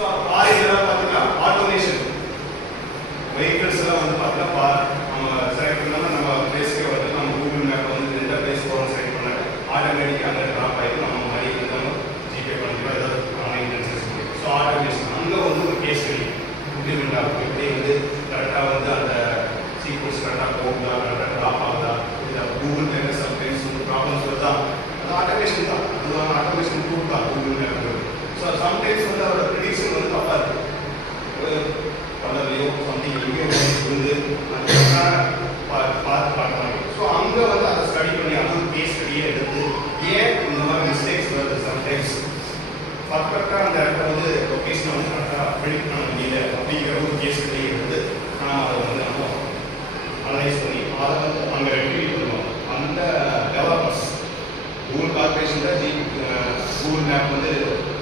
So car இதெல்லாம் பார்த்தீங்கன்னா automation vehicles எல்லாம் வந்து பார்த்தீங்கன்னா நம்ம செலக்ட் பண்ணாமல் நம்ம பிளேஸ்க்கே வந்து நம்ம கூகுள் மேப் வந்து எந்த பிளேஸ் போகிறோம் செலக்ட் பண்ண ஆட்டோமேட்டிக்காக அந்த ட்ராப் ஆகிட்டு நம்ம மாதிரி வந்து நம்ம ஜிபே பண்ணிக்கலாம் ஏதாவது ஆன்லைன் ட்ரான்சாக்ஷன் பண்ணிக்கலாம். ஸோ ஆட்டோமேஷன் அங்கே வந்து ஒரு கேஸ் ஸ்டடி இம்ப்ளிமெண்ட் ஆகும். எப்படி வந்து கரெக்டாக வந்து அந்த சீக்வன்ஸ் கரெக்டாக போகுதா, கரெக்டாக ட்ராப் ஆகுதா, இல்லை கூகுள் மேப் சம்டைம்ஸ் வந்து ப்ராப்ளம்ஸ் வருதா, அது ஆட்டோமேஷன் தான். அதுதான் ஆட்டோமேஷன் டூல் தான் கூகுள் மேப். ஸோ சம்டைம்ஸ் வந்து அதோட ப்ரிடிக்ஷன் வந்து தப்பாக இருக்குது. பல்லவியோ சம்திங் எங்கேயோ வந்து பார்த்து பார்க்குறாங்க. ஸோ அங்கே வந்து அதை ஸ்டடி பண்ணி அது ஒரு கேஸ் ஸ்டடியை எடுத்து ஏன் இந்த மாதிரி மிஸ்டேக்ஸ் வருது சம்டைம்ஸ் பர்ஃபெக்டாக அந்த இடத்துல வந்து லொக்கேஷனை வந்து கரெக்டாக ப்ரிடிக்ட் பண்ண முடியல அப்படிங்கிற ஒரு கேஸ் ஸ்டடியை எடுத்து நாம் அதை வந்து நம்ம அனலைஸ் பண்ணி அதை வந்து அங்கே ரெக்டிஃபை பண்ணுவோம். அந்த developers Google corporation Google map வந்து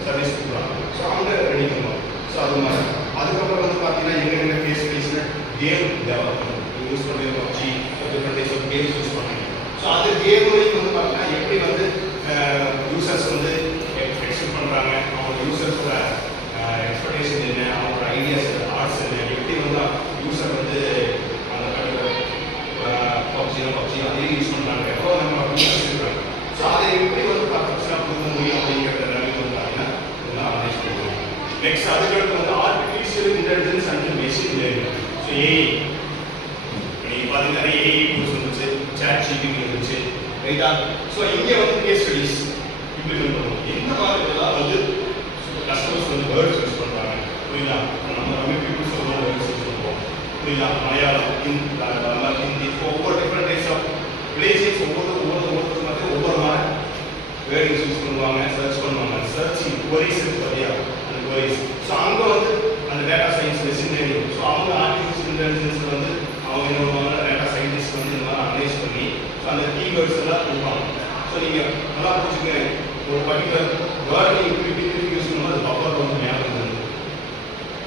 சர்வீஸ் கொடுக்குறாங்க. ஸோ அங்கே ரெடி பண்ணுவோம். ஸோ அது மாதிரி அதுக்கப்புறம் வந்து பார்த்தீங்கன்னா எங்கெங்க கேஸ் ஸ்டடிஸ்னா கேம் டெவலப்மெண்ட் யூஸ் பண்ணி PUBG different types of games use பண்ணுறாங்க. ஸோ அந்த கேம்லையும் வந்து பார்த்தீங்கன்னா எப்படி வந்து யூசர்ஸ் வந்து எக்ஸ்பெக்ட் பண்ணுறாங்க, அவங்க யூசர்ஸோட எக்ஸ்பெக்டேஷன் என்ன, அவங்களோட ஐடியாஸ் ஆர்ட்ஸ் என்ன, எப்படி வந்து யூசர் வந்து அந்த பப்ஜி அதையும் யூஸ் பண்ணுறாங்க, எப்போ நம்ம யூசர்ஸ் இருக்கிறாங்க. ஸோ அதை எப்படி வந்து 10% கொடுக்க முடியும் அப்படிங்கிறத வந்து பார்த்தீங்கன்னா இதெல்லாம் அனலைஸ் பண்ணுவோம். நெக்ஸ்ட் அதுக்கடுத்து வந்து artificial intelligence and machine learning. So AI நீங்கள் பார்த்தீங்கன்னா நிறைய ஏஐ டூல்ஸ் வந்துச்சு, சாட் ஜிபிடி வந்துச்சு, ரைட்டா. ஸோ இங்கே வந்து கேஸ் ஸ்டடிஸ் இம்ப்ளிமெண்ட் பண்ணுவோம். எந்த மாதிரி இதெல்லாம் வந்து கஸ்டமர்ஸ் வந்து வேர்ட்ஸ் யூஸ் பண்ணுறாங்க, புரியுதா. நம்ம தமிழ் பீப்புள்ஸ் வந்து வேர்ட்ஸ் யூஸ் பண்ணுவோம், புரியுதா. மலையாளம், ஹிந்தி, ஒவ்வொரு டிஃப்ரெண்ட் டைப்ஸ் ஆஃப் பிளேசஸ் ஒவ்வொருத்தருக்கு வந்து ஒவ்வொரு மாதிரி வேர்ட்ஸ் யூஸ் பண்ணுவாங்க, சர்ச் பண்ணுவாங்க. சர்ச்சிங் குவரிஸ் இருக்கு பார்த்தியா, அந்த குவரிஸ். ஸோ அங்கே வந்து அந்த data science machine learning. So அவங்க ஆர்டிஃபிஷியல் இன்டெலிஜென்ஸில் வந்து அவங்க என்ன பண்ணுவாங்க, டேட்டா சயின்டிஸ்ட் வந்து இந்த மாதிரி அனலைஸ் பண்ணி ஸோ அந்த கீவேர்ட்ஸ் எல்லாம் கொடுப்பாங்க. ஸோ நீங்கள் நல்லா புரிஞ்சுக்க, ஒரு பர்டிகுலர் வேர்டு நீங்கள் திருப்பி யூஸ் பண்ணும்போது அது பஃபர் வந்து ஞாபகம் வந்து.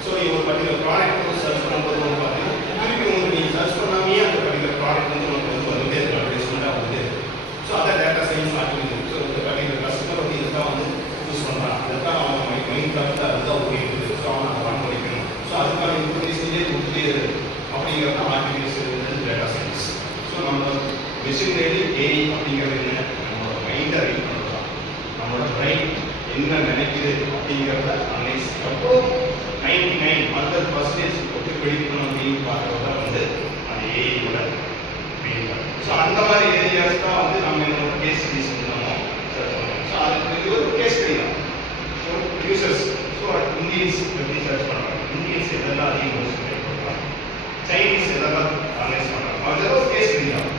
ஸோ நீங்கள் ஒரு பர்டிகுலர் ப்ராடக்ட் வந்து சர்ச் பண்ணும்போது வந்து பார்த்தீங்கன்னா திருப்பி உங்களுக்கு நீங்கள் சர்ச் பண்ணாமே அந்த பர்டிகுலர் ப்ராடக்ட் வந்து உங்களுக்கு வந்து வந்துட்டே இருக்கு, அட்வர்டைஸ்மெண்ட்டாக வந்துட்டே இருக்கு. ஸோ அதை டேட்டா சயின்ஸ் ஆக்டிவிட்டி. ஸோ இந்த பர்டிகுலர் கஸ்டமர் வந்து இதுதான் வந்து யூஸ் பண்ணுறாங்க, அதுதான் அவங்க மைண்ட் டாக்டர் அதுதான் ஓடிட்டு. ஸோ அவங்க அதை பண்ண வைக்கணும். ஸோ அதுக்கான இன்ஃபர்மேஷன்லேயே கொடுத்துட்டே இருக்கு அப்படிங்கிறது தான் ஆர்டிஃபிஷியல் டேட்டா சயின்ஸ். ஸோ நம்ம மெஷின் லேர்னிங் ஏஐ அப்படிங்கிறது என்ன, நம்மளோட மைண்டை ரீட் பண்ணுறோம், நம்மளோட பிரைன் என்ன நினைக்குது அப்படிங்கிறத அனலைஸ் எப்போ 99% எப்படி ப்ரெடிக்ட் பண்ண முடியும் பார்க்கறத வந்து அந்த ஏஐயோட மெயின். ஸோ அந்த மாதிரி ஏரியாஸ் தான் வந்து நம்ம என்னோட கேஸ் ஸ்டடிஸ் வந்து நம்ம சர்ச் பண்ணுவோம். ஸோ அதுக்கு இது ஒரு கேஸ் ஸ்டடி தான். ஸோ யூசர்ஸ், ஸோ இந்தியன்ஸ் எப்படி சர்ச் பண்ணுறாங்க, இந்தியன்ஸ் எதெல்லாம் அதிகம் யூஸ் பண்ணுறாங்க, சைனீஸ் எதெல்லாம் அனலைஸ் பண்ணுறாங்க, அதெல்லாம் ஒரு கேஸ் ஸ்டடி தான்.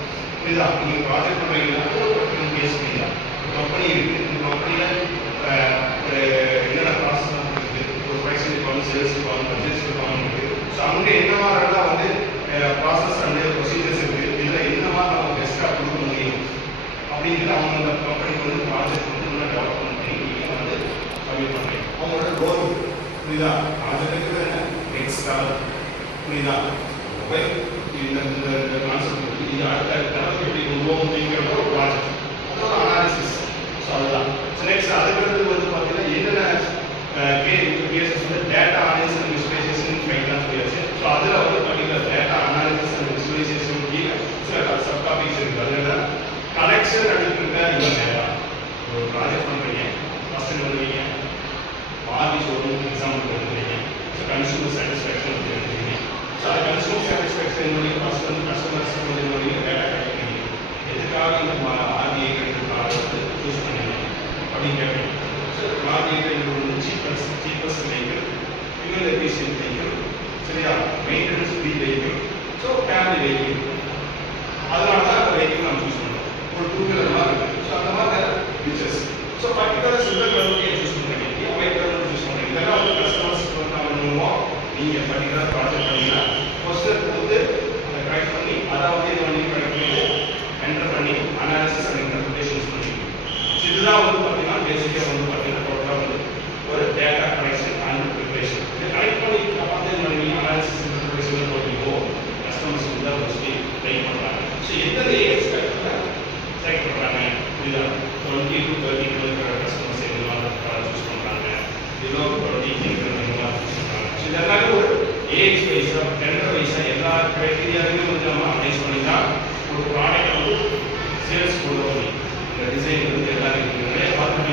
புரியுதா. நீங்கள் ப்ராஜெக்ட் பண்ணுறீங்கன்னா ஒரு கேஸ் ஸ்டடி தான். கம்பெனி இருக்குது, இந்த கம்பெனியில் என்னென்ன ப்ராசஸ் இருக்குது, ஒரு ப்ரைஸிங் இருப்பாங்க, சேல்ஸ் இருப்பாங்க, பட்ஜெட்ஸ் இருப்பாங்க இருக்குது. ஸோ அங்கே என்ன மாதிரிலாம் வந்து ப்ராசஸ் அண்ட் ப்ரொசீஜர்ஸ் இருக்குது, இதில் என்ன மாதிரி நம்ம பெஸ்ட்டாக கொடுக்க முடியும் அப்படிங்கிறது அவங்க அந்த கம்பெனிக்கு வந்து ப்ராஜெக்ட் வந்து இன்னும் டெவலப்மெண்ட் பண்ணி நீங்கள் வந்து சப்மிட் பண்ணுறீங்க. அவங்களோட கோல் புரியுதா. ப்ராஜெக்ட் நெக்ஸ்ட் லெவல், புரியுதா. மொபைல் இந்த கான்செப்ட் இது அடுத்த லெவலுக்கு எப்படி உருவம் அப்படிங்கிற ஒரு ப்ராஜெக்ட், அதோட அனாலிசிஸ். ஸோ அதுதான். ஸோ நெக்ஸ்ட் அதுக்கடுத்து வந்து பார்த்தீங்கன்னா என்னென்ன கேசஸ் வந்து data analysis and visualisation finance base. So அதில் வந்து particular data analysis and visualisation கீழே சில சப் டாபிக்ஸ் இருக்குது. அதில் கலெக்ஷன் அப்படிங்கிற இவன் டேட்டா. ஒரு ப்ராஜெக்ட் பண்ணுறீங்க, ஃபஸ்ட்டு வந்துடுவீங்க மார்வி ஷோரூம் எக்ஸாம்பிள் எடுத்துறீங்க. ஸோ கன்சூமர் சாட்டிஸ்ஃபேக்ஷன் எடுத்துக்கிறீங்க. ஸோ அது கன்சூமர் சாட்டிஸ்ஃபேக்ஷன் ஃபஸ்ட் வந்து கஸ்டமர்ஸ் வந்து டேட்டா கிடைக்கிறீங்க. எதுக்காக இந்த ஆர்பிஐ வந்து சூஸ் பண்ணீங்க அப்படின்னு கேட்குறீங்க. ஸோ ஆர்பிஐ வந்து cheapest vehicle, fuel efficient vehicle, சரியா, maintenance free vehicle, so family vehicle. அதனால தான் அந்த வெஹிக்கிள் நம்ம சூஸ் பண்ணுறோம். ஒரு டூ வீலர் மாதிரி இருக்குது. ஸோ அந்த மாதிரி நிறைய features. So particular silver colour choose பண்ணுறீங்க, ஏன் ஒயிட் கலர் சூஸ் பண்ணுறீங்க. இதெல்லாம் வந்து கஸ்டமர்ஸ் வந்து நம்ம பண்ணுவோம். நீங்கள் பர்டிகுலர் ப்ராஜெக்ட் பண்ணீங்கன்னா ஃபர்ஸ்ட் வந்து அதை கரெக்ட் பண்ணி அதாவது இது பண்ணி கரெக்ட் பண்ணிட்டு என்டர் பண்ணி அனாலிசிஸ் அண்ட் இன்டர்பிரேஷன்ஸ் பண்ணி. இதுதான் வந்து பார்த்தீங்கன்னா பேசிக்காக வந்து பார்த்தீங்கன்னா டோட்டலாக வந்து ஒரு டேட்டா கலெக்ஷன் அண்ட் ப்ரிப்பரேஷன். இதை கலெக்ட் பண்ணி பார்த்து பண்ணி அனாலிசிஸ் இன்டர்பிரேஷன் போட்டிங்கோ கஸ்டமர்ஸ் வந்து அதை வச்சு ட்ரை பண்ணுறாங்க. ஸோ எந்த ஏஜ் செலக்ட் பண்ணுறாங்க, புரியுதா. 20 to 30 இருக்கிற கஸ்டமர்ஸ் எந்த மாதிரி சூஸ் பண்ணுறாங்க, 0 to 20 இருக்கிற ஏஜ் வைஸாக டெண்டர் வைஸாக எல்லா க்ரைட்டீரியாவையும் வந்து நம்ம அனலைஸ் பண்ணி தான் ஒரு ப்ராடக்ட் வந்து சேல்ஸ் கொண்டு வரணும். இந்த டிசைன் வந்து எல்லாருக்கும் நிறைய பார்த்து